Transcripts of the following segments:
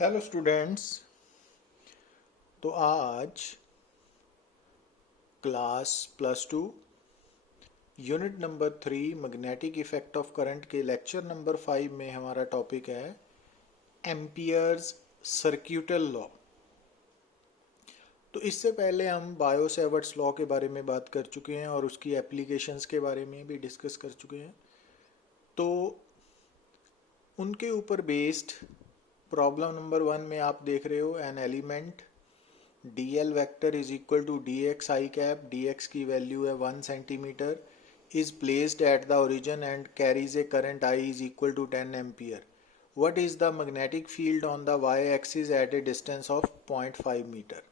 Hello students. तो आज class +2 unit number 3 magnetic effect of current के लेक्चर नंबर 5 में हमारा टॉपिक है एम्पियर्स सर्क्यूटल लॉ। तो इससे पहले हम बायो सेवर्ट्स लॉ के बारे में बात कर चुके हैं और उसकी एप्लीकेशंस के बारे में भी डिस्कस कर चुके हैं। तो उनके ऊपर बेस्ड प्रॉब्लम नंबर 1 में आप देख रहे हो an element dl vector is equal to dx I cap, dx की वैल्यू है 1 centimetre, is placed at the origin and carries a current I is equal to 10 ampere. What is the magnetic field on the y axis at a distance of 0.5 metre.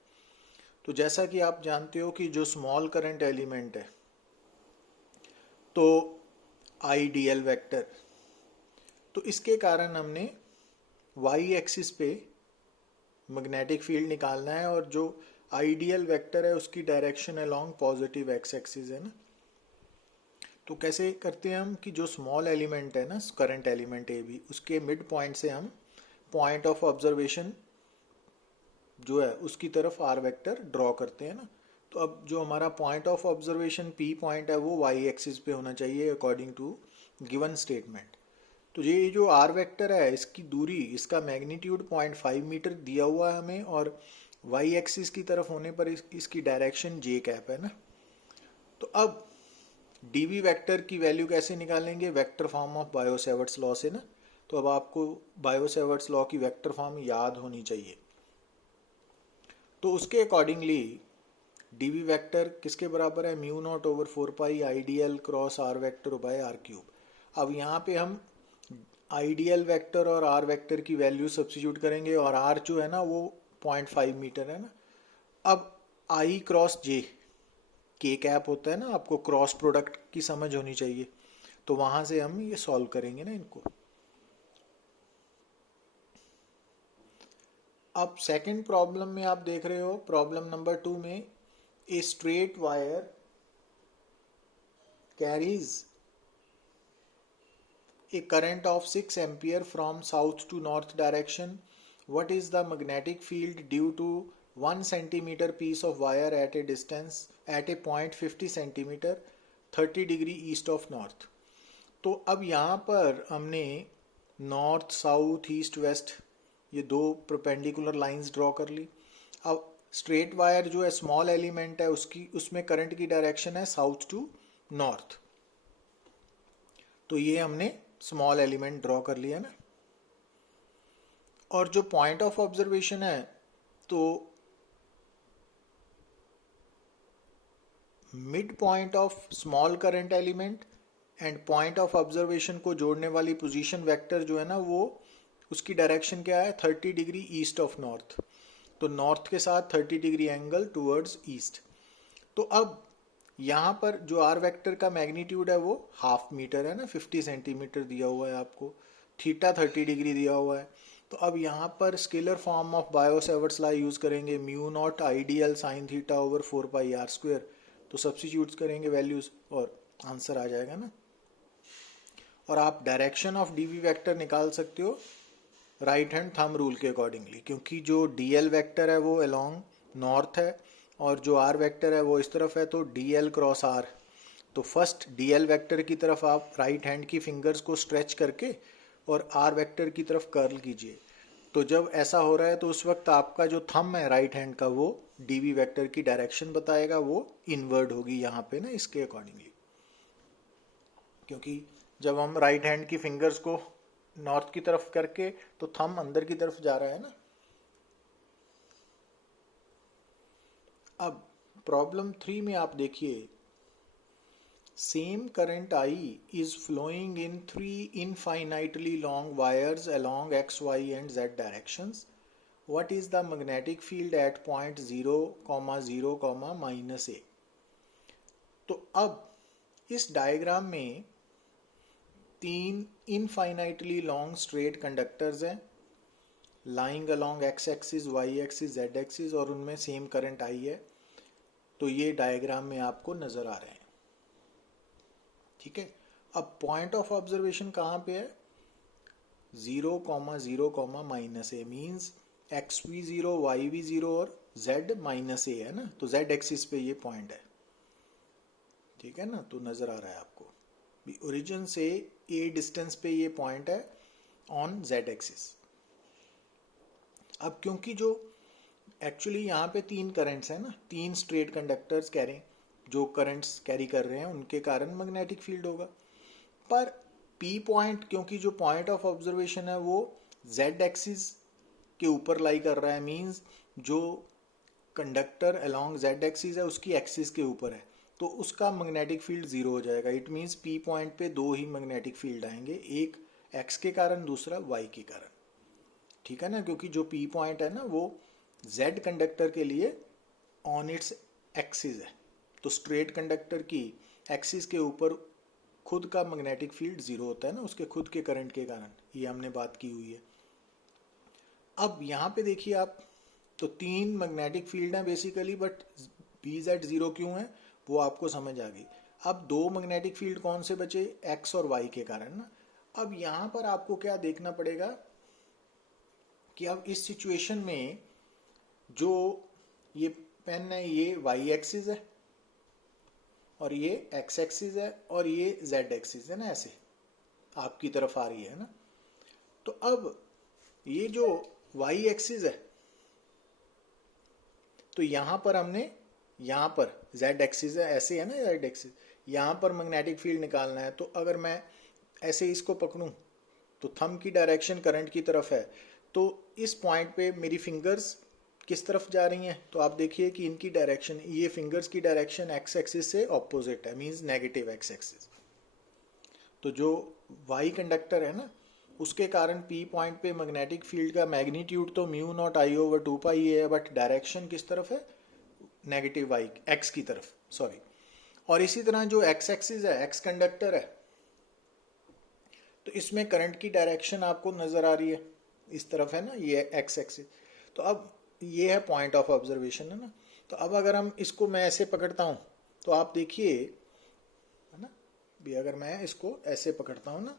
तो जैसा कि आप जानते हो कि जो स्मॉल करंट एलिमेंट है तो आई dl वेक्टर, तो इसके कारण हमने y एक्सिस पे मैग्नेटिक फील्ड निकालना है और जो आइडियल वेक्टर है उसकी direction along positive x axis है ना। तो कैसे करते हैं हम कि जो स्मॉल एलिमेंट है ना, करंट एलिमेंट ए बी, उसके मिड पॉइंट से हम पॉइंट ऑफ ऑब्जर्वेशन जो है उसकी तरफ आर वेक्टर ड्रॉ करते हैं ना। तो अब जो हमारा point of observation P point है वो वाई एक्सिस पे होना चाहिए अकॉर्डिंग टू गिवन स्टेटमेंट। तो ये जो आर वेक्टर है इसकी दूरी, इसका मैग्नीट्यूड 0.5 मीटर दिया हुआ है हमें और वाई एक्सिस की तरफ होने पर इसकी डायरेक्शन जे कैप है ना। तो अब डीवी वेक्टर की वैल्यू कैसे निकालेंगे, vector form of Biot Savart's law से ना। तो अब आपको बायो सेवर्ट्स लॉ की वेक्टर फॉर्म याद होनी चाहिए। तो उसके अकॉर्डिंगली डीवी वेक्टर किसके बराबर है, mu naught over 4 pi IDL cross R vector by R cube. अब यहाँ पे हम आइडियल वेक्टर और आर वेक्टर की वैल्यू सब्स्टिट्यूट करेंगे और आर जो है ना वो 0.5 मीटर है ना। अब आई क्रॉस जे के कैप होता है ना, आपको क्रॉस प्रोडक्ट की समझ होनी चाहिए। तो वहां से हम ये सॉल्व करेंगे ना इनको। अब सेकंड प्रॉब्लम में आप देख रहे हो, प्रॉब्लम नंबर 2 में a straight wire carries a current of 6 ampere from south to north direction. What is the magnetic field due to 1 centimeter piece of wire at a distance at a point 50 centimeter 30 degree east of north। तो अब यहाँ पर हमने north south east west ये दो perpendicular lines draw कर ली। अब straight wire जो है स्मॉल एलिमेंट है उसकी, उसमें करंट की डायरेक्शन है साउथ टू नॉर्थ। तो ये हमने स्मॉल एलिमेंट ड्रॉ कर लिया ना। और जो पॉइंट ऑफ ऑब्जर्वेशन है तो mid point of small current element and point of observation को जोड़ने वाली पोजीशन वेक्टर जो है ना वो उसकी डायरेक्शन क्या है, 30 डिग्री ईस्ट ऑफ नॉर्थ। तो नॉर्थ के साथ 30 डिग्री एंगल टूवर्ड्स ईस्ट। तो अब यहाँ पर जो आर वेक्टर का मैग्नीट्यूड है वो हाफ मीटर है ना, 50 सेंटीमीटर दिया हुआ है आपको, थीटा 30 डिग्री दिया हुआ है। तो अब यहाँ पर scalar form of Biot Savart's law use करेंगे, mu naught I dl sine theta over 4 pi r square. तो सब्स्टिट्यूट करेंगे वैल्यूज और आंसर आ जाएगा ना। और आप डायरेक्शन ऑफ डीवी वेक्टर निकाल सकते हो राइट हैंड थंब रूल के अकॉर्डिंगली, क्योंकि जो डीएल वेक्टर है वो अलोंग नॉर्थ है और जो आर वेक्टर है वो इस तरफ है, तो डी एल क्रॉस आर। तो फर्स्ट डी एल वेक्टर की तरफ आप राइट हैंड की फिंगर्स को स्ट्रेच करके और आर वेक्टर की तरफ कर्ल कीजिए। तो जब ऐसा हो रहा है तो उस वक्त आपका जो थंब है राइट हैंड का वो डीवी वेक्टर की डायरेक्शन बताएगा, वो इनवर्ड होगी यहाँ पे ना इसके अकॉर्डिंगली। क्योंकि जब हम राइट हैंड की फिंगर्स को नॉर्थ की तरफ करके तो थंब अंदर की तरफ जा रहा है ना। अब प्रॉब्लम 3 में आप देखिए, same current I is flowing in 3 infinitely long wires along x y and z directions. What is the magnetic field at point 0,0, -a। तो अब इस डायग्राम में 3 इनफाइनाइटली लॉन्ग स्ट्रेट कंडक्टर्स हैं lying along x axis y axis z axis और उनमें same current आई है। तो ये डायग्राम में आपको नजर आ रहे हैं, ठीक है। अब पॉइंट ऑफ ऑब्जर्वेशन कहाँ पे है, 0,0, -a मीन्स एक्स भी 0, वाई भी 0 और z -a है ना, तो z एक्सिस पे ये पॉइंट है, ठीक है ना। तो नज़र आ रहा है आपको भी ओरिजिन से a डिस्टेंस पे ये पॉइंट है ऑन z एक्सिस। अब क्योंकि जो एक्चुअली यहाँ पे 3 करंट्स हैं ना, 3 स्ट्रेट कंडक्टर्स कैरी जो करंट्स कैरी कर रहे हैं, उनके कारण मैग्नेटिक फील्ड होगा। पर P पॉइंट, क्योंकि जो पॉइंट ऑफ ऑब्जर्वेशन है वो Z एक्सिस के ऊपर लाई कर रहा है, मींस जो कंडक्टर अलोंग Z एक्सिस है उसकी एक्सिस के ऊपर है, तो उसका मैग्नेटिक फील्ड जीरो हो जाएगा। इट मींस P पॉइंट पे दो ही मैग्नेटिक फील्ड आएंगे, एक X के कारण, दूसरा Y के कारण, ठीक है ना। क्योंकि जो P पॉइंट है ना वो Z कंडक्टर के लिए ऑन इट्स एक्सिस है, तो स्ट्रेट कंडक्टर की एक्सिस के ऊपर खुद का मैग्नेटिक फील्ड जीरो होता है ना, उसके खुद के करंट के कारण, ये हमने बात की हुई है। अब यहाँ पे देखिए आप, तो 3 मैग्नेटिक फील्ड हैं बेसिकली, बट BZ जीरो क्यों है वो आपको समझ आ गई। अब 2 मैग्नेटिक फील्ड कौन से बचे, X और Y के कारण ना। अब यहाँ पर आपको क्या देखना पड़ेगा कि अब इस सिचुएशन में जो ये पेन है ये Y एक्सिस है और ये X एक्सिस है और ये Z एक्सिस है ना, ऐसे आपकी तरफ आ रही है ना। तो अब ये जो Y एक्सिस है, तो यहां पर हमने, यहां पर Z एक्सिस है, ऐसे है ना Z एक्सिस, यहां पर मैग्नेटिक फील्ड निकालना है। तो अगर मैं ऐसे इसको पकड़ूं तो थंब की डायरेक्शन करंट की तरफ है, तो इस पॉइंट पे मेरी फिंगर्स किस तरफ जा रही हैं, तो आप देखिए कि इनकी डायरेक्शन, ये फिंगर्स की डायरेक्शन एक्स एक्सिस से ऑपोजिट है, मींस नेगेटिव एक्स एक्सिस। तो जो वाई कंडक्टर है ना, उसके कारण पी पॉइंट पे मैग्नेटिक फील्ड का मैग्नीट्यूड तो mu naught I over 2 pi है, बट डायरेक्शन किस तरफ है, नेगेटिव वाई एक्स की तरफ, सॉरी। और इसी तरह जो एक्स एक्सिस है, एक्स कंडक्टर है, तो इसमें करंट की डायरेक्शन आपको नजर आ रही है, इस तरफ है ना, ये एक्स एक्सिस। तो अब ये है पॉइंट ऑफ ऑब्जर्वेशन है ना। तो अब अगर हम इसको, मैं ऐसे पकड़ता हूं, तो आप देखिए है ना भी, अगर मैं इसको ऐसे पकड़ता हूं ना,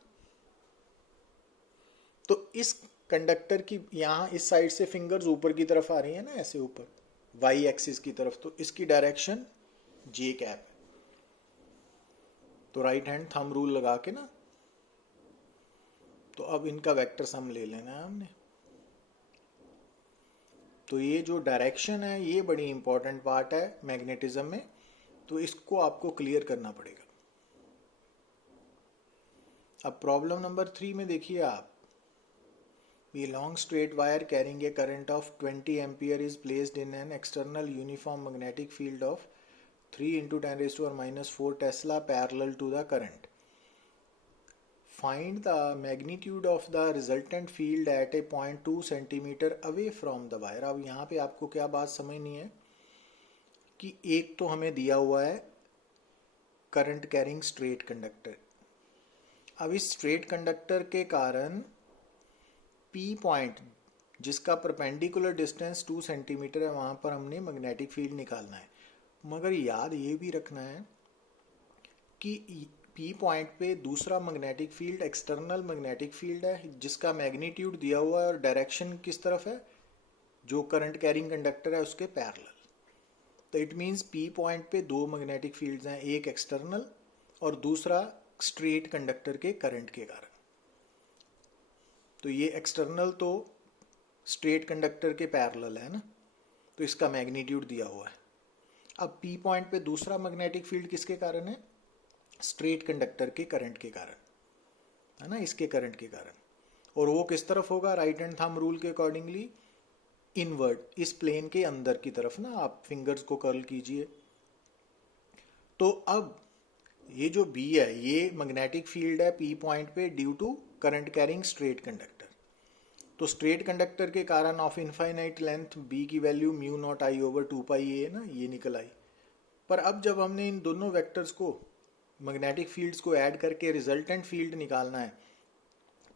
तो इस कंडक्टर की यहाँ इस साइड से फिंगर्स ऊपर की तरफ आ रही है ना, ऐसे ऊपर वाई एक्सिस की तरफ, तो इसकी डायरेक्शन जे कैप है। तो राइट हैंड थंब रूल लगा के ना, तो अब इनका वेक्टर सम ले लेना है हमने। तो ये जो डायरेक्शन है ये बड़ी इंपॉर्टेंट पार्ट है मैग्नेटिज्म में, तो इसको आपको क्लियर करना पड़ेगा। अब प्रॉब्लम नंबर 3 में देखिए आप, A long straight wire carrying a current of 20 ampere is placed in an external uniform magnetic field of 3 into 10 raised to minus 4 Tesla parallel to the current. Find the magnitude of the resultant field at a point 2 centimeter away from the wire. अब यहाँ पे आपको क्या बात समझनी है कि एक तो हमें दिया हुआ है करंट कैरिंग स्ट्रेट कंडक्टर। अब इस स्ट्रेट कंडक्टर के कारण P पॉइंट जिसका परपेंडिकुलर डिस्टेंस 2 सेंटीमीटर है, वहां पर हमने मैग्नेटिक फील्ड निकालना है। मगर याद ये भी रखना है कि P पॉइंट पे दूसरा magnetic field external magnetic field है, जिसका मैग्नीट्यूड दिया हुआ है और डायरेक्शन किस तरफ है, जो करंट कैरिंग कंडक्टर है उसके पैरेलल। तो इट मीन्स P पॉइंट पे दो मैग्नेटिक फील्ड्स हैं, एक एक्सटर्नल और दूसरा स्ट्रेट कंडक्टर के करंट के कारण। तो ये एक्सटर्नल तो स्ट्रेट कंडक्टर के पैरेलल है ना, तो इसका मैग्नीट्यूड दिया हुआ है। अब P पॉइंट पे दूसरा मैग्नेटिक फील्ड किसके कारण है, स्ट्रेट कंडक्टर के करंट के कारण है ना, इसके करंट के कारण। और वो किस तरफ होगा, राइट हैंड थंब रूल के अकॉर्डिंगली इनवर्ड, इस प्लेन के अंदर की तरफ ना। आप फिंगर्स को कर्ल कीजिए। तो अब ये जो B है ये मैग्नेटिक फील्ड है P पॉइंट पे due to current carrying straight conductor. तो स्ट्रेट कंडक्टर के कारण ऑफ इनफाइनाइट लेंथ B की value mu naught I over 2 pi है ना, ये निकल आई। पर अब जब हमने इन दोनों वेक्टर्स को, मैग्नेटिक फील्ड्स को ऐड करके रिजल्टेंट फील्ड निकालना है,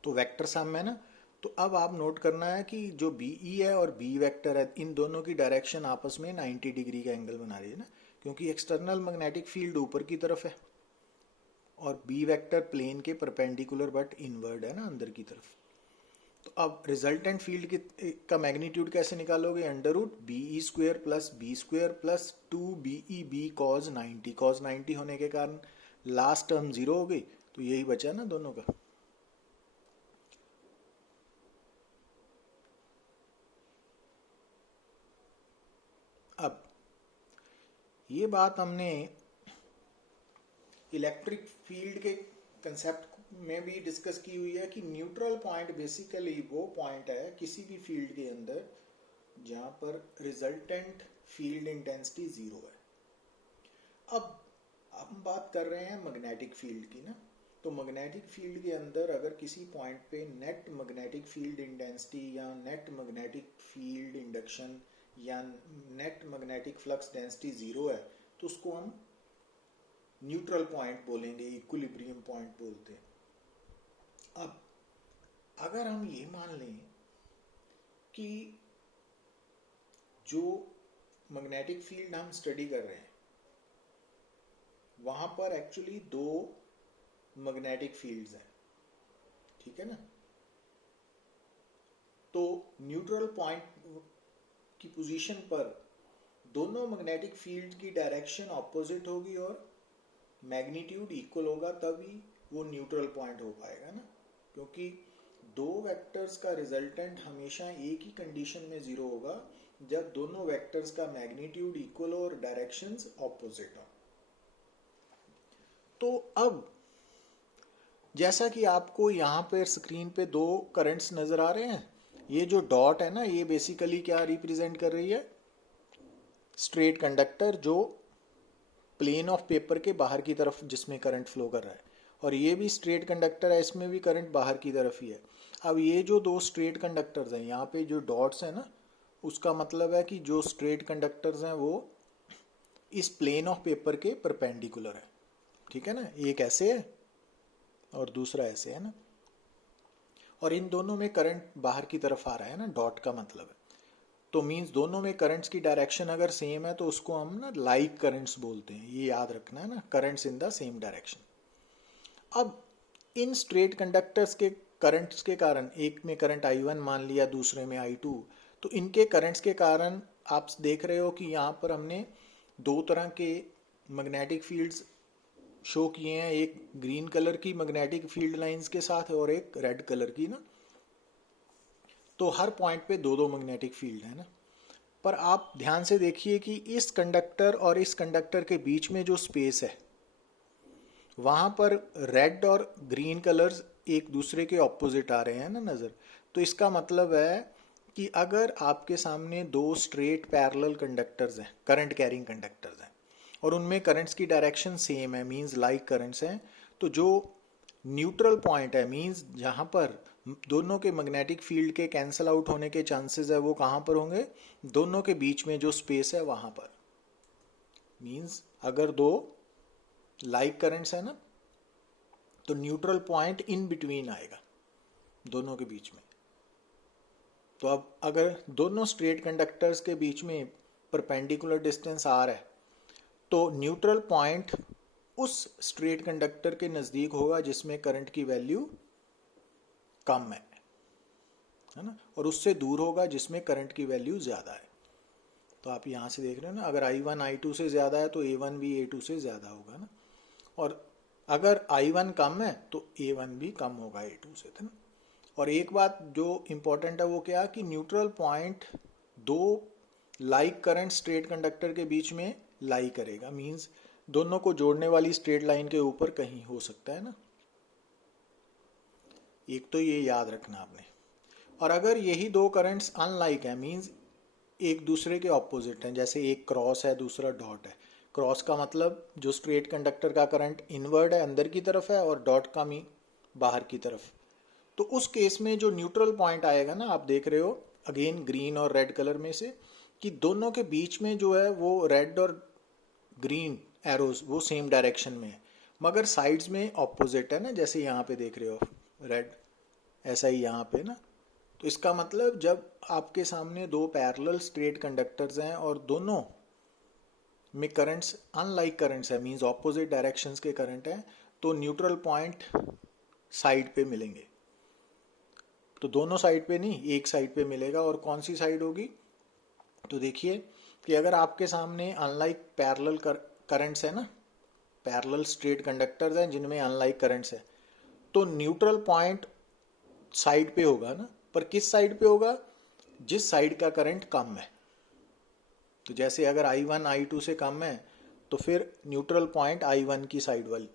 तो वेक्टर सम है ना। तो अब आप नोट करना है कि जो BE है और B वेक्टर है, इन दोनों की डायरेक्शन आपस में 90 डिग्री का एंगल बना रही है ना, क्योंकि एक्सटर्नल मैग्नेटिक फील्ड ऊपर की तरफ है और B वेक्टर प्लेन के परपेंडिकुलर बट इनवर्ड है ना, अंदर की तरफ। अब रिजल्टेंट फील्ड का मैग्नीट्यूड कैसे निकालोगे? Under root BE² + B² + 2BEB cos 90। cos 90 होने के कारण लास्ट टर्म 0 हो गई, तो यही बचा ना दोनों का। अब ये बात हमने इलेक्ट्रिक फील्ड के कंसेप्ट में भी डिस्कस की हुई है कि न्यूट्रल पॉइंट बेसिकली वो पॉइंट है किसी भी फील्ड के अंदर जहां पर रिजल्टेंट फील्ड इंटेंसिटी 0 है। अब हम बात कर रहे हैं मैग्नेटिक फील्ड की ना, तो मैग्नेटिक फील्ड के अंदर अगर किसी पॉइंट पे नेट मैग्नेटिक फील्ड इंटेंसिटी या नेट मैग्नेटिक फील्ड इंडक्शन या नेट मैग्नेटिक फ्लक्स डेंसिटी 0 है, तो उसको हम न्यूट्रल पॉइंट बोलेंगे, इक्विलिब्रियम पॉइंट बोलते हैं। अब अगर हम ये मान लें कि जो मैग्नेटिक फील्ड हम स्टडी कर रहे हैं वहां पर एक्चुअली 2 मैग्नेटिक फील्ड्स हैं, ठीक है ना, तो न्यूट्रल पॉइंट की पोजीशन पर दोनों मैग्नेटिक फील्ड की डायरेक्शन ऑपोजिट होगी और मैग्नीट्यूड इक्वल होगा, तभी वो न्यूट्रल पॉइंट हो पाएगा ना, क्योंकि 2 वेक्टर्स का रिजल्टेंट हमेशा एक ही कंडीशन में 0 होगा जब दोनों वेक्टर्स का मैग्नीट्यूड इक्वल और डायरेक्शंस ऑपोजिट हो। तो अब जैसा कि आपको यहाँ पे स्क्रीन पे 2 करंट्स नजर आ रहे हैं, ये जो डॉट है ना, ये बेसिकली क्या रिप्रेजेंट कर रही है? स्ट्रेट कंडक्टर जो प्लेन ऑफ पेपर के बाहर की तरफ जिसमें करंट फ्लो कर रहा है, और ये भी स्ट्रेट कंडक्टर है, इसमें भी करंट बाहर की तरफ ही है। अब ये जो 2 स्ट्रेट कंडक्टर्स हैं, यहाँ पे जो डॉट्स हैं ना, उसका मतलब है कि जो स्ट्रेट कंडक्टर्स हैं वो इस प्लेन ऑफ पेपर के परपेंडिकुलर है, ठीक है ना, एक ऐसे है और दूसरा ऐसे है ना, और इन दोनों में करंट बाहर की तरफ आ रहा है ना, डॉट का मतलब है। तो मीन्स दोनों में करंट्स की डायरेक्शन अगर सेम है तो उसको हम ना लाइक करंट्स बोलते हैं, ये याद रखना है ना, currents in the same direction. अब इन स्ट्रेट कंडक्टर्स के करंट्स के कारण, एक में करंट I1 मान लिया, दूसरे में I2, तो इनके करंट्स के कारण आप देख रहे हो कि यहाँ पर हमने 2 तरह के मैग्नेटिक फील्ड्स शो किए हैं, एक ग्रीन कलर की मैग्नेटिक फील्ड लाइंस के साथ और एक रेड कलर की ना, तो हर पॉइंट पे 2-2 मैग्नेटिक फील्ड है ना। पर आप ध्यान से देखिए कि इस कंडक्टर और इस कंडक्टर के बीच में जो स्पेस है वहां पर रेड और ग्रीन कलर्स एक दूसरे के ऑपोजिट आ रहे हैं ना नज़र। तो इसका मतलब है कि अगर आपके सामने 2 स्ट्रेट पैरेलल कंडक्टर्स हैं, करंट कैरिंग कंडक्टर्स हैं, और उनमें करंट्स की डायरेक्शन सेम है, मींस लाइक करंट्स हैं, तो जो न्यूट्रल पॉइंट है, मींस जहां पर दोनों के मैग्नेटिक फील्ड के कैंसल आउट होने के चांसेस है, वो कहां पर होंगे? दोनों के बीच में जो स्पेस है वहां पर। मींस अगर 2 लाइक करंट्स है ना, तो न्यूट्रल पॉइंट इन बिटवीन आएगा दोनों के बीच में। तो अब अगर दोनों स्ट्रेट कंडक्टर्स के बीच में परपेंडिकुलर डिस्टेंस R है, तो न्यूट्रल पॉइंट उस स्ट्रेट कंडक्टर के नज़दीक होगा जिसमें करंट की वैल्यू कम है ना, और उससे दूर होगा जिसमें करंट की वैल्यू ज़्यादा है। तो आप यहाँ से देख रहे हो ना, अगर I1 I2 से ज़्यादा है तो A1 भी A2 से ज़्यादा होगा ना, और अगर I1 कम है तो A1 भी कम होगा A2 से, था ना। और एक बात जो इम्पोर्टेंट है वो क्या, कि neutral point 2 like current straight conductor के बीच में लाई करेगा, मींस दोनों को जोड़ने वाली स्ट्रेट लाइन के ऊपर कहीं हो सकता है ना। एक तो ये याद रखना आपने। और अगर यही 2 करंट्स अनलाइक है, मींस एक दूसरे के ऑपोजिट हैं, जैसे एक क्रॉस है दूसरा डॉट है, क्रॉस का मतलब जो स्ट्रेट कंडक्टर का करंट इनवर्ड है, अंदर की तरफ है, और डॉट का मी बाहर की तरफ, तो उस केस में जो न्यूट्रल पॉइंट आएगा ना, आप देख रहे हो अगेन ग्रीन और रेड कलर में से, कि दोनों के बीच में जो है वो रेड और ग्रीन एरोज वो सेम डायरेक्शन में है, मगर साइड्स में ऑपोजिट है ना, जैसे यहाँ पे देख रहे हो रेड, ऐसा ही यहाँ पे ना। तो इसका मतलब जब आपके सामने 2 पैरेलल स्ट्रेट कंडक्टर्स हैं और दोनों में करंट्स अनलाइक करंट्स है, मींस ऑपोजिट डायरेक्शंस के करंट हैं, तो न्यूट्रल पॉइंट साइड पे मिलेंगे। तो दोनों साइड पे नहीं, एक साइड पे मिलेगा। और कौन सी साइड होगी? तो देखिए कि अगर आपके सामने अनलाइक पैरेलल करंट्स है ना, पैरेलल स्ट्रेट कंडक्टर्स हैं जिनमें अनलाइक करंट्स है, तो न्यूट्रल पॉइंट साइड पे होगा ना। पर किस साइड पे होगा? जिस साइड का करंट कम है। तो जैसे अगर I1 I2 से कम है तो फिर न्यूट्रल पॉइंट I1 की साइड वाली।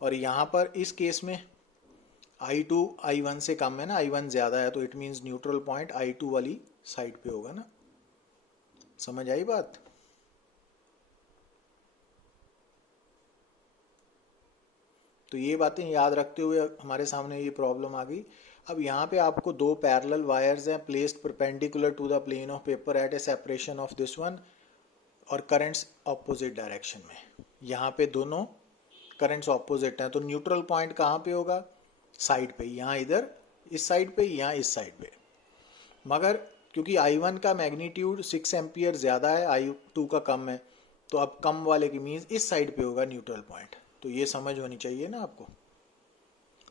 और यहाँ पर इस केस में I2 I1 से कम है ना, I1 ज़्यादा है, तो it means neutral point I2 वाली साइड पे होगा ना। समझ आई बात? तो ये बातें याद रखते हुए हमारे सामने ये प्रॉब्लम आ गई। अब यहाँ पे आपको दो पैरेलल वायर्स हैं placed perpendicular to the plane of paper at a separation of this one, और करंट्स ऑपोजिट डायरेक्शन में। यहाँ पे दोनों करंट्स ऑपोजिट हैं, तो न्यूट्रल पॉइंट कहाँ पे होगा? साइड पे, यहाँ इधर इस साइड पे, यहाँ इस साइड पे। मगर क्योंकि I1 का मैग्नीट्यूड 6 एम्पियर ज़्यादा है, I2 का कम है, तो अब कम वाले की मीन्स इस साइड पे होगा न्यूट्रल पॉइंट। तो ये समझ होनी चाहिए ना आपको।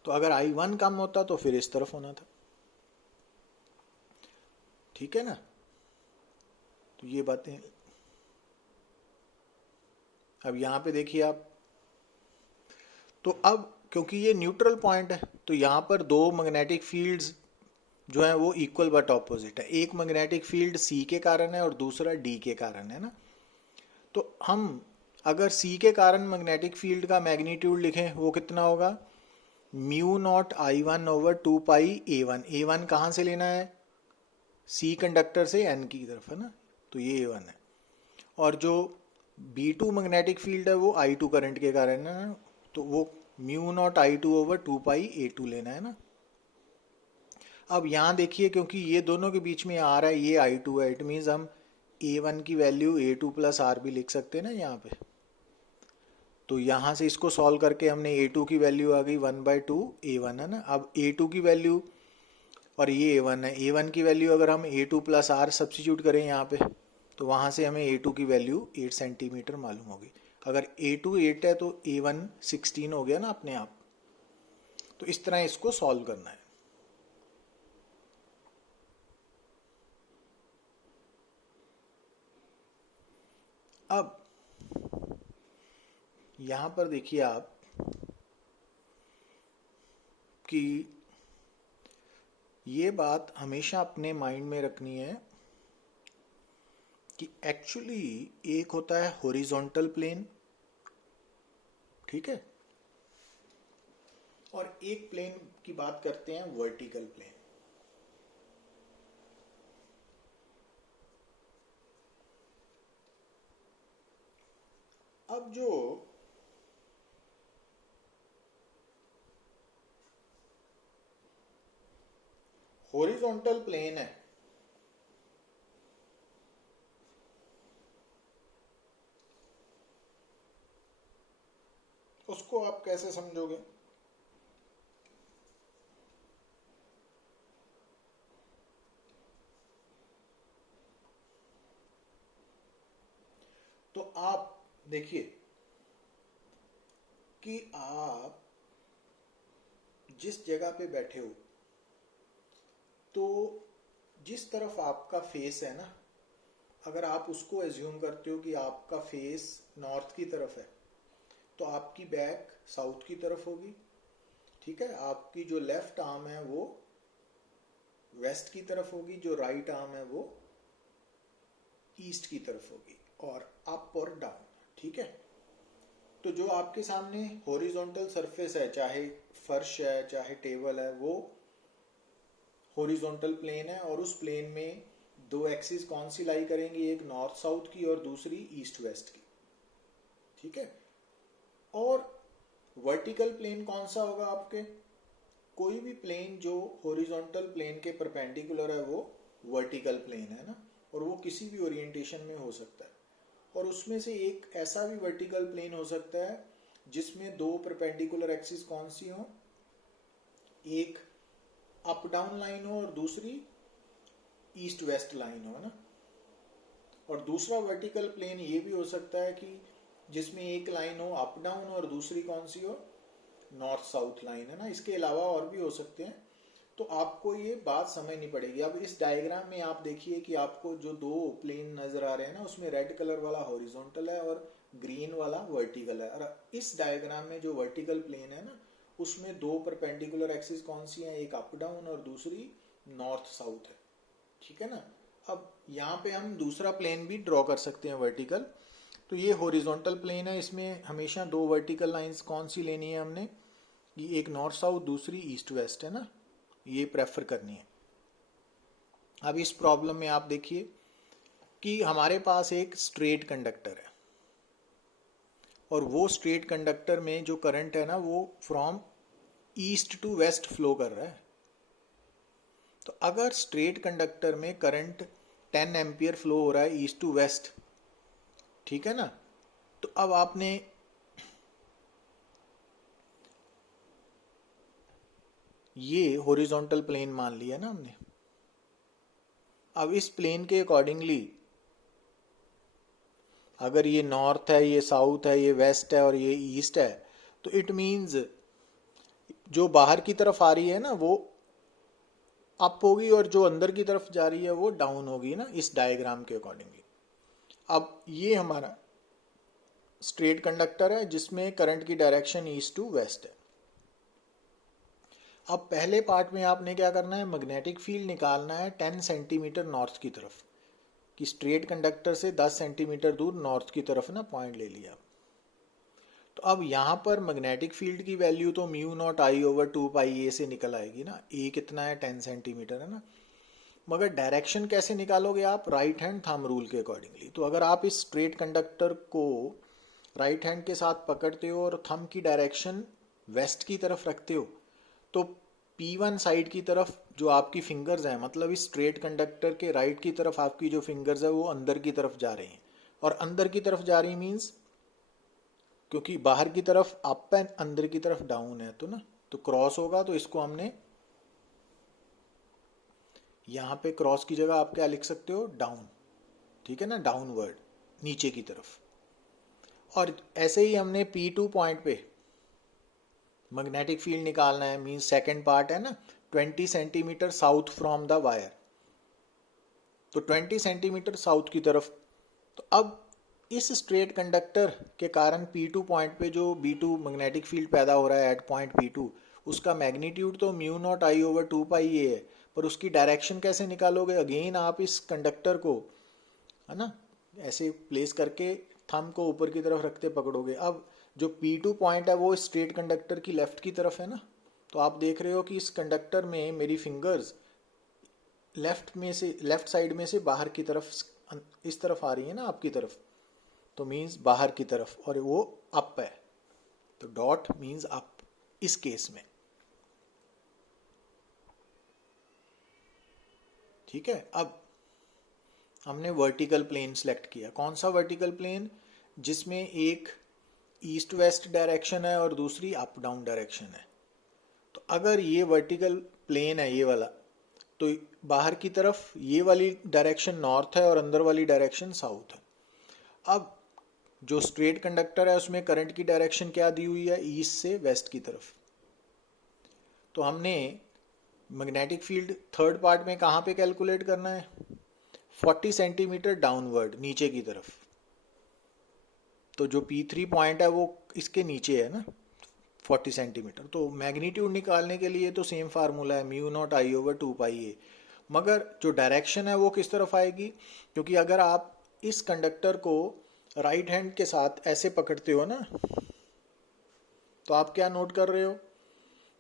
तो अगर I1 कम होता तो फिर इस तरफ होना था। ठीक है ना? तो ये बातें अब यहाँ पे देखिए आप। तो अब क्योंकि ये न्यूट्रल पॉइंट है तो यहाँ पर दो मैग्नेटिक फील्ड्स जो है वो इक्वल बट ऑपोजिट है। एक मैग्नेटिक फील्ड C के कारण है और दूसरा D के कारण है ना। तो हम अगर C के कारण मैग्नेटिक फील्ड का मैग्नीट्यूड लिखें, वो कितना होगा? म्यू नॉट I1 ओवर 2 पाई A1। A1 कहाँ से लेना है? C कंडक्टर से N की तरफ है ना, तो ये A1 है। और जो B2 मैग्नेटिक फील्ड है वो I2 करंट के कारण है ना, तो वो म्यू नॉट I2 ओवर 2 पाई A2 लेना है ना। अब यहाँ देखिए क्योंकि ये दोनों के बीच में आ रहा है, ये I2 है, इट मीन्स हम A1 की वैल्यू A2 प्लस R भी लिख सकते हैं ना यहाँ पे। तो यहाँ से इसको सॉल्व करके हमने A2 की वैल्यू आ गई 1/2 A1 है ना। अब A2 की वैल्यू और ये A1 है, A1 की वैल्यू अगर हम A2 प्लस R सब्सिट्यूट करें यहाँ पे, तो वहाँ से हमें A2 की वैल्यू 8 सेंटीमीटर मालूम होगी। अगर A2 8 है तो A1 16 हो गया ना अपने आप। तो इस तरह इसको सॉल्व करना है। अब यहाँ पर देखिए आप कि ये बात हमेशा अपने माइंड में रखनी है कि एक्चुअली एक होता है हॉरिजॉन्टल प्लेन, ठीक है, और एक प्लेन की बात करते हैं वर्टिकल प्लेन। अब जो हॉरिजॉन्टल प्लेन है उसको आप कैसे समझोगे? तो आप देखिए कि आप जिस जगह पे बैठे हो, तो जिस तरफ आपका फेस है ना, अगर आप उसको एज्यूम करते हो कि आपका फेस नॉर्थ की तरफ है, तो आपकी बैक साउथ की तरफ होगी। ठीक है, आपकी जो लेफ्ट आर्म है वो वेस्ट की तरफ होगी, जो राइट आर्म है वो ईस्ट की तरफ होगी, और अप और डाउन। ठीक है, तो जो आपके सामने हॉरिजॉन्टल सरफेस है, चाहे फर्श है चाहे टेबल है, वो हॉरिजॉन्टल प्लेन है। और उस प्लेन में दो एक्सिस कौन सी लाई करेंगी? एक नॉर्थ साउथ की और दूसरी ईस्ट वेस्ट की। ठीक है, और वर्टिकल प्लेन कौन सा होगा आपके? कोई भी प्लेन जो हॉरिजॉन्टल प्लेन के परपेंडिकुलर है वो वर्टिकल प्लेन है ना, और वो किसी भी ओरिएंटेशन में हो सकता है। और उसमें से एक ऐसा भी वर्टिकल प्लेन हो सकता है जिसमें दो परपेंडिकुलर एक्सिस कौन सी हो? एक अप डाउन लाइन हो और दूसरी ईस्ट वेस्ट लाइन हो ना। और दूसरा वर्टिकल प्लेन ये भी हो सकता है कि जिसमें एक लाइन हो अप डाउन और दूसरी कौन सी हो? नॉर्थ साउथ लाइन है ना। इसके अलावा और भी हो सकते हैं, तो आपको ये बात समझनी पड़ेगी। अब इस डायग्राम में आप देखिए कि आपको जो दो प्लेन नजर आ रहे हैं ना, उसमें रेड कलर वाला हॉरिजॉन्टल है और ग्रीन वाला वर्टिकल है। और इस डायग्राम में जो वर्टिकल प्लेन है ना, उसमें दो परपेंडिकुलर एक्सिस कौन सी हैं, एक अप डाउन और दूसरी नॉर्थ साउथ है। ठीक है ना। अब यहाँ पे हम दूसरा प्लेन भी ड्रॉ कर सकते हैं वर्टिकल। तो ये हॉरिजॉन्टल प्लेन है, इसमें हमेशा दो वर्टिकल लाइंस कौन सी लेनी है हमने, ये एक नॉर्थ साउथ दूसरी ईस्ट वेस्ट है ना, ये प्रेफर करनी है। अब इस प्रॉब्लम में आप देखिए कि हमारे पास एक स्ट्रेट कंडक्टर है और वो स्ट्रेट कंडक्टर में जो करंट है ना वो from east to west flow कर रहा है। तो अगर स्ट्रेट कंडक्टर में करंट 10 एम्पियर फ्लो हो रहा है ईस्ट टू वेस्ट, ठीक है ना, तो अब आपने ये हॉरिजॉन्टल प्लेन मान लिया ना हमने। अब इस प्लेन के अकॉर्डिंगली अगर ये नॉर्थ है, ये साउथ है, ये वेस्ट है और ये ईस्ट है, तो इट मीन्स जो बाहर की तरफ आ रही है ना वो अप होगी और जो अंदर की तरफ जा रही है वो डाउन होगी ना, इस डायग्राम के अकॉर्डिंगली। अब ये हमारा स्ट्रेट कंडक्टर है जिसमें करंट की डायरेक्शन ईस्ट टू वेस्ट है। अब पहले पार्ट में आपने क्या करना है, मैग्नेटिक फील्ड निकालना है 10 सेंटीमीटर नॉर्थ की तरफ, कि स्ट्रेट कंडक्टर से 10 सेंटीमीटर दूर नॉर्थ की तरफ ना पॉइंट ले लिया। तो अब यहाँ पर मैग्नेटिक फील्ड की वैल्यू तो म्यू नॉट आई ओवर 2 पाई ए से निकल आएगी ना, ए कितना है 10 सेंटीमीटर है ना। मगर डायरेक्शन कैसे निकालोगे आप, राइट हैंड थंब रूल के अकॉर्डिंगली। तो अगर आप इस स्ट्रेट कंडक्टर को राइट हैंड के साथ पकड़ते हो और थंब की डायरेक्शन वेस्ट की तरफ रखते हो, तो P1 साइड की तरफ जो आपकी फिंगर्स हैं, मतलब इस स्ट्रेट कंडक्टर के राइट की तरफ आपकी जो फिंगर्स है वो अंदर की तरफ जा रही हैं। और अंदर की तरफ जा रही मीन्स, क्योंकि बाहर की तरफ अप है अंदर की तरफ डाउन है, तो ना तो क्रॉस होगा। तो इसको हमने यहाँ पे क्रॉस की जगह आप क्या लिख सकते हो, डाउन। ठीक है ना, डाउनवर्ड, नीचे की तरफ। और ऐसे ही हमने P2 पॉइंट पे मैग्नेटिक फील्ड निकालना है, मीन्स सेकेंड पार्ट है ना, 20 centimetre south from the wire. तो 20 सेंटीमीटर साउथ की तरफ। तो अब इस स्ट्रेट कंडक्टर के कारण P2 पॉइंट पे जो B2 मैग्नेटिक फील्ड पैदा हो रहा है एट पॉइंट P2, उसका मैग्नीट्यूड तो म्यू नॉट आई ओवर 2 पाई ए है, पर उसकी डायरेक्शन कैसे निकालोगे, अगेन आप इस कंडक्टर को है ना ऐसे प्लेस करके थंब को ऊपर की तरफ रखते पकड़ोगे। अब जो P2 पॉइंट है वो स्ट्रेट कंडक्टर की लेफ्ट की तरफ है ना, तो आप देख रहे हो कि इस कंडक्टर में मेरी फिंगर्स लेफ्ट साइड में से बाहर की तरफ इस तरफ आ रही है ना, आपकी तरफ, तो मीन्स बाहर की तरफ, और वो अप है, तो डॉट मीन्स अप इस केस में। ठीक है। अब हमने वर्टिकल प्लेन सेलेक्ट किया। कौन सा वर्टिकल प्लेन, जिसमें एक ईस्ट वेस्ट डायरेक्शन है और दूसरी अप डाउन डायरेक्शन है। तो अगर ये वर्टिकल प्लेन है ये वाला, तो बाहर की तरफ ये वाली डायरेक्शन नॉर्थ है और अंदर वाली डायरेक्शन साउथ है। अब जो स्ट्रेट कंडक्टर है उसमें करंट की डायरेक्शन क्या दी हुई है, ईस्ट से वेस्ट की तरफ। तो हमने मैग्नेटिक फील्ड थर्ड पार्ट में कहाँ पे कैलकुलेट करना है, 40 सेंटीमीटर डाउनवर्ड, नीचे की तरफ। तो जो P3 पॉइंट है वो इसके नीचे है ना 40 सेंटीमीटर। तो मैग्नीट्यूड निकालने के लिए तो सेम फार्मूला है, म्यू नॉट आई ओवर 2 पाई ए। मगर जो डायरेक्शन है वो किस तरफ आएगी, क्योंकि अगर आप इस कंडक्टर को राइट हैंड के साथ ऐसे पकड़ते हो ना, तो आप क्या नोट कर रहे हो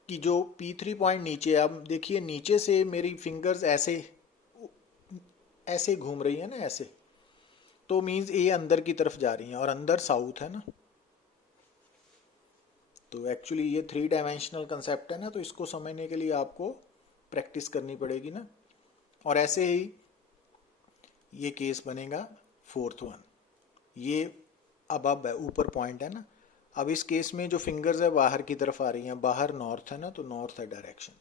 कि जो P3 पॉइंट नीचे है, अब देखिए नीचे से मेरी फिंगर्स ऐसे ऐसे घूम रही है ना ऐसे, तो मीन्स ये अंदर की तरफ जा रही हैं और अंदर साउथ है ना। तो एक्चुअली ये 3 डायमेंशनल कंसेप्ट है ना, तो इसको समझने के लिए आपको प्रैक्टिस करनी पड़ेगी ना। और ऐसे ही ये केस बनेगा फोर्थ वन, ये अब है, ऊपर पॉइंट है ना। अब इस केस में जो फिंगर्स है बाहर की तरफ आ रही हैं, बाहर नॉर्थ है ना, तो नॉर्थ है डायरेक्शन।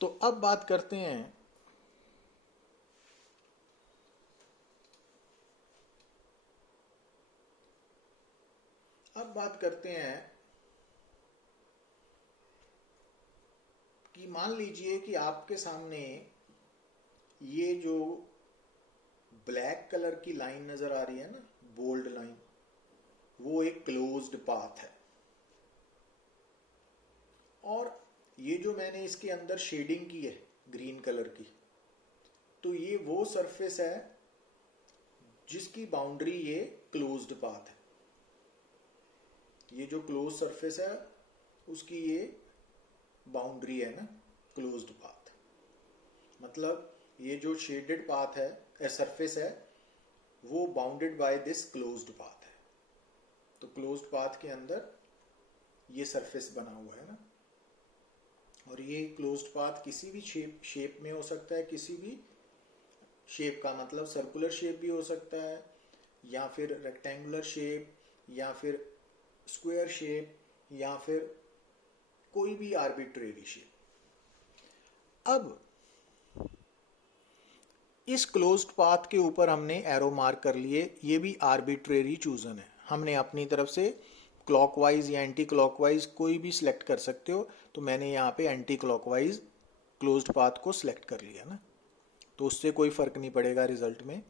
तो अब बात करते हैं कि मान लीजिए कि आपके सामने ये जो ब्लैक कलर की लाइन नजर आ रही है ना, बोल्ड लाइन, वो एक क्लोज्ड पाथ है। और ये जो मैंने इसके अंदर शेडिंग की है ग्रीन कलर की, तो ये वो सरफेस है जिसकी बाउंड्री ये क्लोज्ड पाथ है। ये जो क्लोज सरफेस है उसकी ये बाउंड्री है ना, क्लोज्ड पाथ। मतलब ये जो शेडेड पाथ है, सरफेस है, वो bounded by this closed path है। तो क्लोज्ड पाथ के अंदर ये सरफेस बना हुआ है ना, और ये क्लोज्ड पाथ किसी भी शेप में हो सकता है, किसी भी शेप का मतलब सर्कुलर शेप भी हो सकता है, या फिर रेक्टेंगुलर शेप, या फिर स्क्वायर शेप, या फिर कोई भी आर्बिट्रेरी शेप। अब इस क्लोज्ड पाथ के ऊपर हमने एरो मार्क कर लिए, ये भी आर्बिट्रेरी चूजन है। हमने अपनी तरफ से क्लॉकवाइज या एंटी क्लॉकवाइज कोई भी सिलेक्ट कर सकते हो, तो मैंने यहाँ पे एंटी क्लॉकवाइज क्लोज्ड पाथ को सिलेक्ट कर लिया ना, तो उससे कोई फर्क नहीं पड़ेगा रिजल्ट में।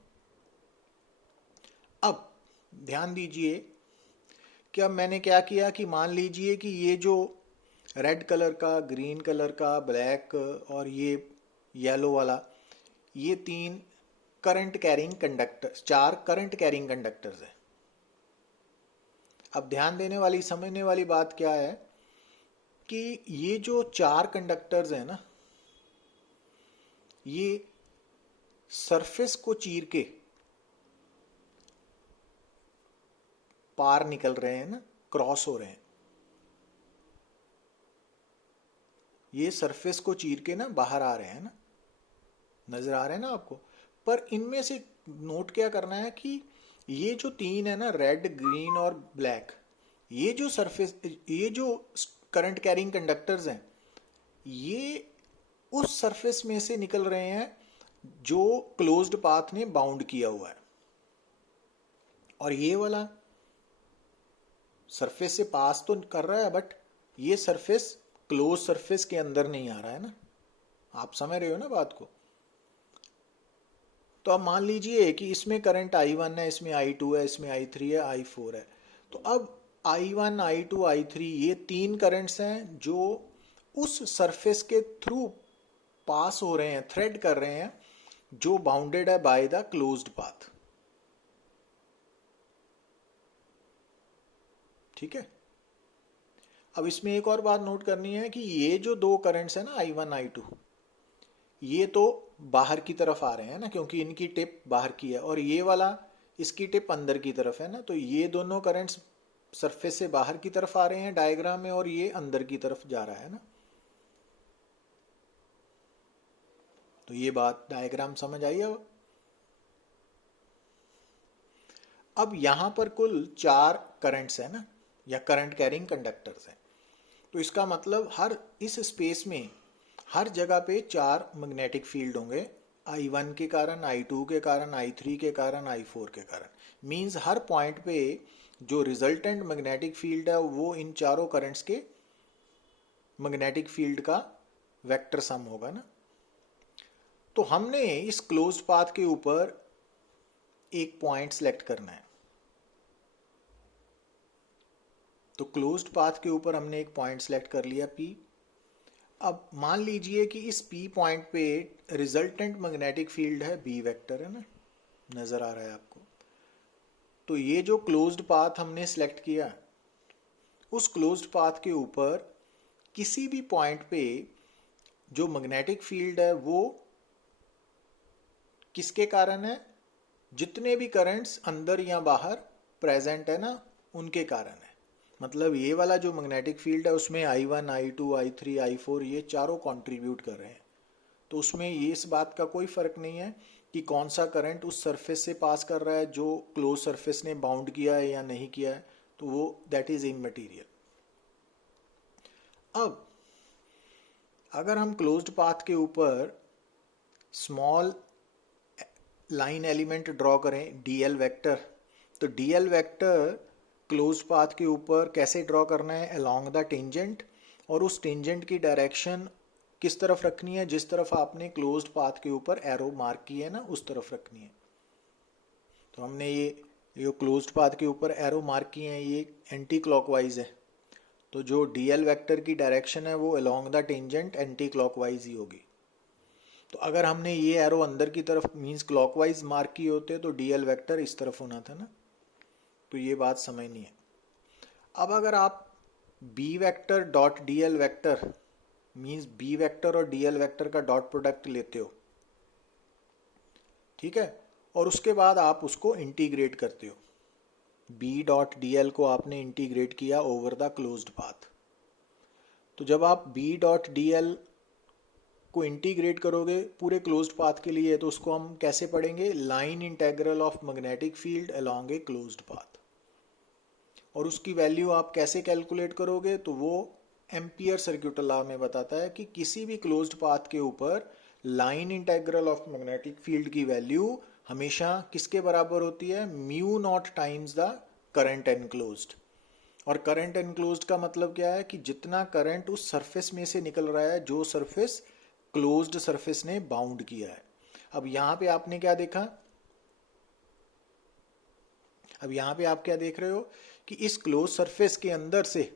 अब ध्यान दीजिए कि अब मैंने क्या किया कि मान लीजिए कि ये जो रेड कलर का, ग्रीन कलर का, ब्लैक और ये येलो वाला, ये तीन करंट कैरिंग कंडक्टर्स, चार करंट कैरिंग कंडक्टर्स हैं। अब ध्यान देने वाली, समझने वाली बात क्या है कि ये जो चार कंडक्टर्स हैं ना, ये सरफेस को चीर के पार निकल रहे हैं ना, क्रॉस हो रहे हैं। ये सरफेस को चीर के ना बाहर आ रहे हैं ना, नजर आ रहे हैं ना आपको। पर इनमें से नोट क्या करना है कि ये जो तीन है ना, रेड, ग्रीन और ब्लैक, ये जो सरफेस, ये जो करंट कैरिंग कंडक्टर्स हैं, ये उस सरफेस में से निकल रहे हैं जो क्लोज्ड पाथ ने बाउंड किया हुआ है। और ये वाला सरफेस से पास तो कर रहा है, बट ये सरफेस क्लोज सरफेस के अंदर नहीं आ रहा है ना। आप समझ रहे हो ना बात को। तो अब मान लीजिए कि इसमें करंट I1 है, इसमें I2 है, इसमें I3 है, I4 है। तो अब I1, I2, I3 ये तीन करंट्स हैं जो उस सरफेस के थ्रू पास हो रहे हैं, थ्रेड कर रहे हैं, जो बाउंडेड है बाय द क्लोज्ड पाथ। ठीक है। अब इसमें एक और बात नोट करनी है कि ये जो दो करंट्स है ना, I1, I2, ये तो बाहर की तरफ आ रहे हैं ना, क्योंकि इनकी टिप बाहर की है, और ये वाला इसकी टिप अंदर की तरफ है ना। तो ये दोनों करंट्स सरफेस से बाहर की तरफ आ रहे हैं डायग्राम में, और ये अंदर की तरफ जा रहा है ना। तो ये बात डायग्राम समझ आई। अब यहां पर कुल चार करंट्स है ना, या करंट कैरिंग कंडक्टर्स हैं। तो इसका मतलब हर इस स्पेस में हर जगह पे चार मैग्नेटिक फील्ड होंगे, I1 के कारण, I2 के कारण, I3 के कारण, I4 के कारण। मींस हर पॉइंट पे जो रिजल्टेंट मैग्नेटिक फील्ड है वो इन चारों करंट्स के मैग्नेटिक फील्ड का वेक्टर सम होगा ना। तो हमने इस क्लोज्ड पाथ के ऊपर एक पॉइंट सेलेक्ट करना है। तो क्लोज्ड पाथ के ऊपर हमने एक पॉइंट सेलेक्ट कर लिया P। अब मान लीजिए कि इस P पॉइंट पे रिजल्टेंट मैग्नेटिक फील्ड है B वेक्टर है ना, नजर आ रहा है आपको। तो ये जो क्लोज्ड पाथ हमने सेलेक्ट किया, उस क्लोज्ड पाथ के ऊपर किसी भी पॉइंट पे जो मैग्नेटिक फील्ड है वो किसके कारण है, जितने भी करंट्स अंदर या बाहर प्रेजेंट है ना, उनके कारण है। मतलब ये वाला जो मैग्नेटिक फील्ड है उसमें I1, I2, I3, I4 ये चारों कंट्रीब्यूट कर रहे हैं। तो उसमें ये इस बात का कोई फर्क नहीं है कि कौन सा करंट उस सरफेस से पास कर रहा है जो क्लोज सरफेस ने बाउंड किया है या नहीं किया है, तो वो दैट इज इमटेरियल। अब अगर हम क्लोज्ड पाथ के ऊपर स्मॉल लाइन एलिमेंट ड्रॉ करें, डीएल वेक्टर, तो डीएल वेक्टर क्लोज पाथ के ऊपर कैसे ड्रॉ करना है, अलोंग द टेंजेंट, और उस टेंजेंट की डायरेक्शन किस तरफ रखनी है, जिस तरफ आपने क्लोज्ड पाथ के ऊपर एरो मार्क की है ना उस तरफ रखनी है। तो हमने ये क्लोज्ड पाथ के ऊपर एरो मार्क किए हैं, ये एंटी क्लॉकवाइज है, तो जो डीएल वेक्टर की डायरेक्शन है वो along the tangent anti clockwise ही होगी। तो अगर हमने ये एरो अंदर की तरफ मींस क्लॉकवाइज मार्क किए होते तो डीएल वेक्टर इस तरफ होना था ना, तो ये बात समझनी है। अब अगर आप B vector dot DL vector means B vector और डीएल वेक्टर का डॉट प्रोडक्ट लेते हो, ठीक है, और उसके बाद आप उसको इंटीग्रेट करते हो, बी डॉट डी एल को आपने इंटीग्रेट किया ओवर द क्लोज्ड पाथ। तो जब आप बी डॉट डी एल को इंटीग्रेट करोगे पूरे क्लोज्ड पाथ के लिए, तो उसको हम कैसे पढ़ेंगे, line integral of magnetic field along a closed path. और उसकी वैल्यू आप कैसे कैलकुलेट करोगे, तो वो एम्पियर सर्क्यूटल लॉ में बताता है कि किसी भी क्लोज्ड पाथ के ऊपर line integral of magnetic field की वैल्यू हमेशा किसके बराबर होती है, mu naught times the current enclosed. और करंट एनक्लोज्ड का मतलब क्या है कि जितना करंट उस सरफेस में से निकल रहा है जो सरफेस क्लोज्ड सरफेस ने बाउंड किया है। अब यहां पे आपने क्या देखा, अब यहां पे आप क्या देख रहे हो कि इस क्लोज सरफेस के अंदर से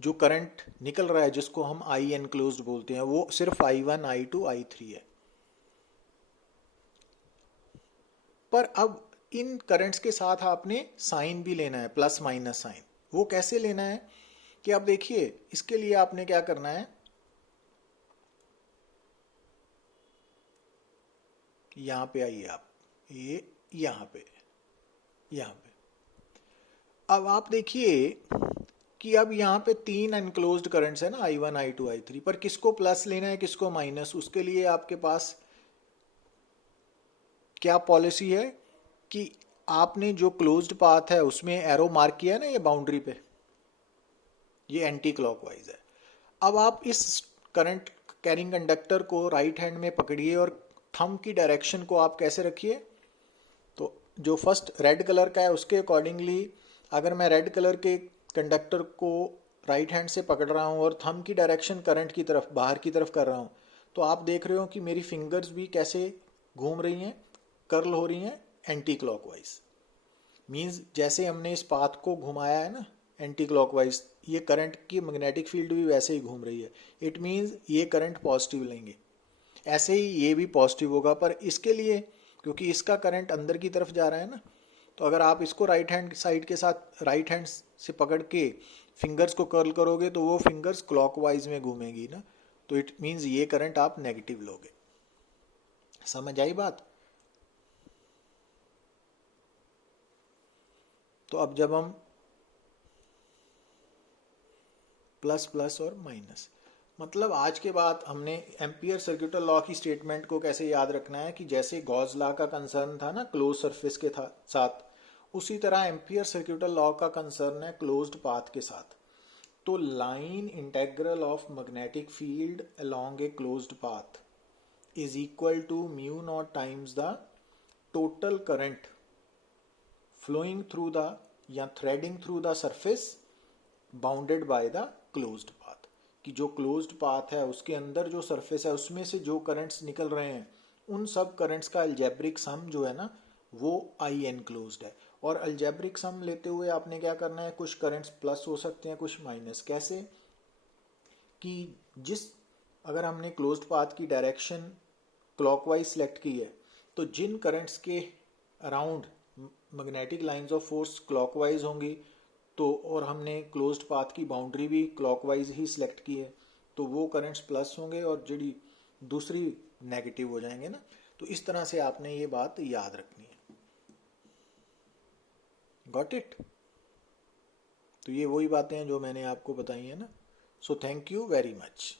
जो करंट निकल रहा है जिसको हम आई एनक्लोज्ड बोलते हैं वो सिर्फ I1 I2 I3 है। पर अब इन करंट्स के साथ आपने साइन भी लेना है, प्लस माइनस साइन। वो कैसे लेना है कि अब देखिए इसके लिए आपने क्या करना है, यहां पे आइए आप, ये यहां पे अब आप देखिए कि अब यहाँ पे तीन अनक्लोज्ड करंट्स है ना, I1 I2 I3, पर किसको प्लस लेना है किसको माइनस, उसके लिए आपके पास क्या पॉलिसी है कि आपने जो क्लोज्ड पाथ है उसमें एरो मार्क किया है ना ये बाउंड्री पे, ये एंटी क्लॉकवाइज है। अब आप इस करंट कैरिंग कंडक्टर को राइट हैंड में पकड़िए और थंब की डायरेक्शन को आप कैसे रखिए, तो जो फर्स्ट रेड कलर का है उसके अकॉर्डिंगली अगर मैं रेड कलर के कंडक्टर को राइट हैंड से पकड़ रहा हूँ और थंब की डायरेक्शन करंट की तरफ बाहर की तरफ कर रहा हूँ, तो आप देख रहे हो कि मेरी फिंगर्स भी कैसे घूम रही हैं, कर्ल हो रही हैं एंटी क्लॉकवाइज। मीन्स जैसे हमने इस पाथ को घुमाया है ना एंटी क्लॉकवाइज, ये करंट की मैग्नेटिक फील्ड भी वैसे ही घूम रही है। इट मीन्स ये करंट पॉजिटिव लेंगे, ऐसे ही ये भी पॉजिटिव होगा। पर इसके लिए क्योंकि इसका करंट अंदर की तरफ जा रहा है ना, तो अगर आप इसको राइट हैंड साइड के साथ राइट हैंड से पकड़ के फिंगर्स को कर्ल करोगे तो वो फिंगर्स क्लॉकवाइज में घूमेगी ना, तो इट मीन्स ये करंट आप नेगेटिव लोगे। समझ आई बात। तो अब जब हम प्लस प्लस और माइनस, मतलब आज के बाद हमने एम्पियर सर्क्यूटल लॉ की स्टेटमेंट को कैसे याद रखना है कि जैसे गॉस लॉ का कंसर्न था ना क्लोज सरफेस के साथ, उसी तरह एम्पियर सर्क्यूटल लॉ का कंसर्न है क्लोज्ड पाथ के साथ। तो line integral of magnetic field along a closed path is equal to mu naught times the total current flowing through the या threading through the surface bounded by the closed path. कि जो closed path है उसके अंदर जो surface है उसमें से जो करंट्स निकल रहे हैं उन सब करंट्स का अलजेब्रिक सम जो है ना वो आई एनक्लोज्ड है। और अलजेब्रिक सम लेते हुए आपने क्या करना है, कुछ करंट्स प्लस हो सकते हैं कुछ माइनस। कैसे कि अगर हमने क्लोज्ड पाथ की डायरेक्शन क्लॉकवाइज सेलेक्ट की है तो जिन करंट्स के around magnetic lines of force clockwise होंगी, तो और हमने क्लोज्ड पाथ की बाउंड्री भी क्लॉकवाइज ही सिलेक्ट की है, तो वो करंट्स प्लस होंगे और जी दूसरी नेगेटिव हो जाएंगे ना। तो इस तरह से आपने ये बात याद रखनी है। Got it. तो ये वही बातें हैं जो मैंने आपको बताई है ना। So thank you very much.